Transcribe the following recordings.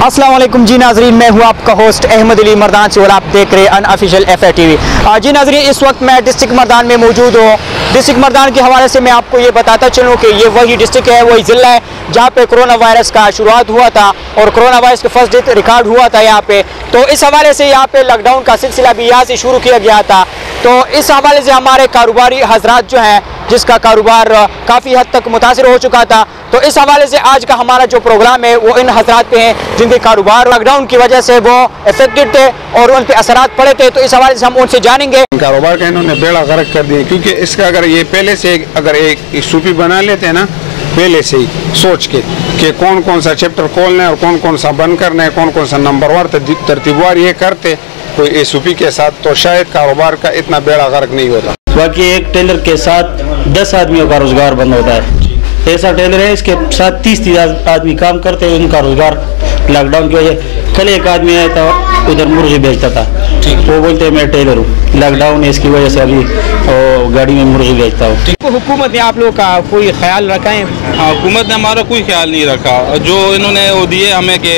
अस्सलाम वालेकुम जी नाजरीन, मैं हूँ आपका होस्ट अहमद अली मर्दान से और आप देख रहे हैं अनऑफिशियल FATV। जी नाजरीन, इस वक्त मैं डिस्ट्रिक्ट मर्दान में मौजूद हूँ। डिस्ट्रिक्ट मर्दान के हवाले से मैं आपको ये बताता चलूँ कि ये वही डिस्ट्रिक्ट है, वही ज़िला है जहाँ पे कोरोना वायरस का शुरुआत हुआ था और कोरोना वायरस का फर्स्ट डेथ रिकॉर्ड हुआ था यहाँ पे। तो इस हवाले से यहाँ पे लॉकडाउन का सिलसिला भी यहाँ से शुरू किया गया था। तो इस हवाले से हमारे कारोबारी हज़रात जो हैं, जिसका कारोबार काफ़ी हद तक मुतासिर हो चुका था, तो इस हवाले से आज का हमारा जो प्रोग्राम है वो इन हज़रात पे हैं जिनके कारोबार लॉकडाउन की वजह से वो इफेक्टेड थे और उन पे असरात पड़े थे। तो इस हवाले से हम उनसे जानेंगे। कारोबार का इन्होंने बेड़ा गर्क कर दिया, क्योंकि इसका अगर ये पहले से अगर एक सूपी बना लेते हैं ना, पहले से ही सोच के कि कौन कौन सा चैप्टर खोलना है और कौन कौन सा बंद करना है, कौन कौन सा नंबरवार तरतीबवार ये करते कोई एसओपी के साथ, तो शायद कारोबार का इतना बेड़ा गर्क नहीं होता। बाकी एक टेलर के साथ 10 आदमियों का रोजगार बंद होता है। ऐसा टेलर है, इसके साथ 30 आदमी काम करते हैं, उनका रोजगार लॉकडाउन की वजह। कल एक आदमी आया था, उधर मुर्गी बेचता था, वो बोलते हैं मैं टेलर हूँ, लॉकडाउन है इसकी वजह से अभी गाड़ी में मुर्गी बेचता हूँ। तो हुकूमत ने आप लोग का कोई ख्याल रखा है? हाँ, हुकूमत ने हमारा कोई ख्याल नहीं रखा। जो इन्होंने वो दिए हमें कि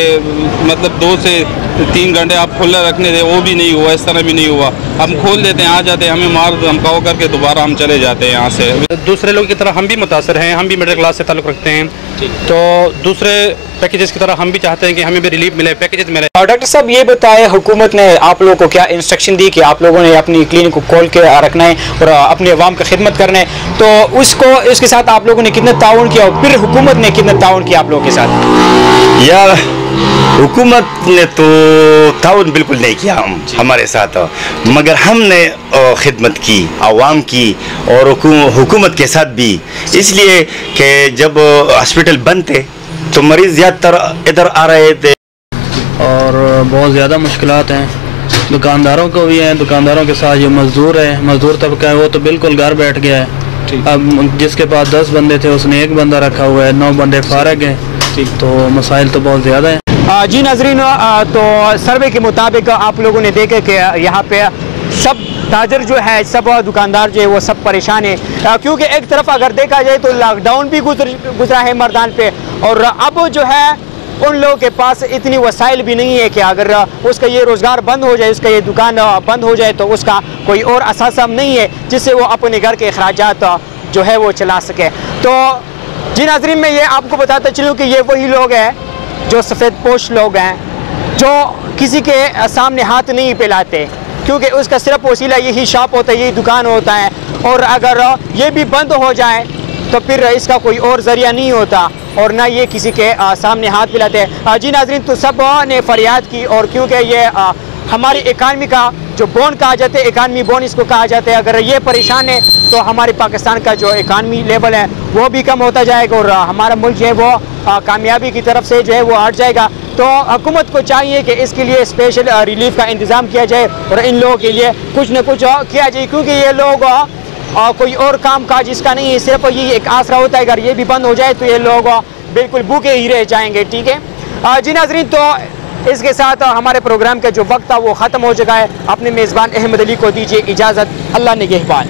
मतलब 2 से 3 घंटे आप खुला रखने थे, वो भी नहीं हुआ, इस तरह भी नहीं हुआ। हम खोल देते हैं, आ जाते हैं, हमें मार धमकाओ करके दोबारा हम चले जाते हैं यहाँ से। दूसरे लोगों की तरह हम भी मुतासर हैं, हम भी मिडिल क्लास से ताल्लुक़ रखते हैं, तो दूसरे पैकेजेस की तरह हम भी चाहते हैं कि हमें भी रिलीफ मिले, पैकेजेस मिले। डॉक्टर साहब, ये बताएं, हुकूमत ने आप लोगों को क्या इंस्ट्रक्शन दी कि आप लोगों ने अपनी क्लिनिक को खोल के रखना है और अपनी आवाम की खिदमत करना है, तो उसके साथ आप लोगों ने कितना ताउन किया और फिर हुकूमत ने कितना ताउन किया आप लोगों के साथ? यार, हुकूमत ने तो ताउन बिल्कुल नहीं किया हमारे साथ, मगर हमने खिदमत की आवाम की और हुकूमत के साथ भी, इसलिए कि जब हॉस्पिटल बंद थे तो मरीज़ ज़्यादातर इधर आ रहे थे और बहुत ज़्यादा मुश्किलात हैं दुकानदारों को भी हैं। दुकानदारों के साथ जो मज़दूर है, मज़दूर तबका है, वो तो बिल्कुल घर बैठ गया है। अब जिसके पास 10 बंदे थे उसने 1 बंदा रखा हुआ है, 9 बंदे फारग हैं, तो मसाइल तो बहुत ज़्यादा हैं। जी नाजरीन, तो सर्वे के मुताबिक आप लोगों ने देखा कि यहाँ पे सब ताजर जो है, सब दुकानदार जो है वो सब परेशान है, क्योंकि एक तरफ अगर देखा जाए तो लॉकडाउन भी गुजरा है मर्दान पे, और अब जो है उन लोगों के पास इतनी वसाइल भी नहीं है कि अगर उसका ये रोज़गार बंद हो जाए, उसका ये दुकान बंद हो जाए, तो उसका कोई और असासा नहीं है जिससे वो अपने घर के अखराजात जो है वो चला सके। तो जी नाजरीन, मैं ये आपको बताता चलूँ कि ये वही लोग हैं जो सफ़ेद पोश लोग हैं, जो किसी के सामने हाथ नहीं फैलाते, क्योंकि उसका सिर्फ वसीला यही शॉप होता है, यही दुकान होता है, और अगर ये भी बंद हो जाए तो फिर इसका कोई और ज़रिया नहीं होता और ना ये किसी के सामने हाथ फैलाते हैं। जी नाजरीन, तो सब ने फरियाद की, और क्योंकि ये हमारी इकानमी का जो बोन कहा जाता है, इकानमी बोन इसको कहा जाता है, अगर ये परेशान है तो हमारे पाकिस्तान का जो इकानमी लेवल है वो भी कम होता जाएगा और हमारा मुल्क जो है वो कामयाबी की तरफ से जो है वो हट जाएगा। तो हुकूमत को चाहिए कि इसके लिए स्पेशल रिलीफ का इंतज़ाम किया जाए और इन लोगों के लिए कुछ न कुछ किया जाए, क्योंकि ये लोग कोई और काम काज इसका नहीं है, सिर्फ ये एक आसरा होता है। अगर ये भी बंद हो जाए तो ये लोग बिल्कुल भूखे ही रह जाएंगे। ठीक है जी नाजरीन, तो इसके साथ हमारे प्रोग्राम का जो वक्त था वो ख़त्म हो चुका है। अपने मेज़बान अहमद अली को दीजिए इजाज़त। अल्लाह निगहबान।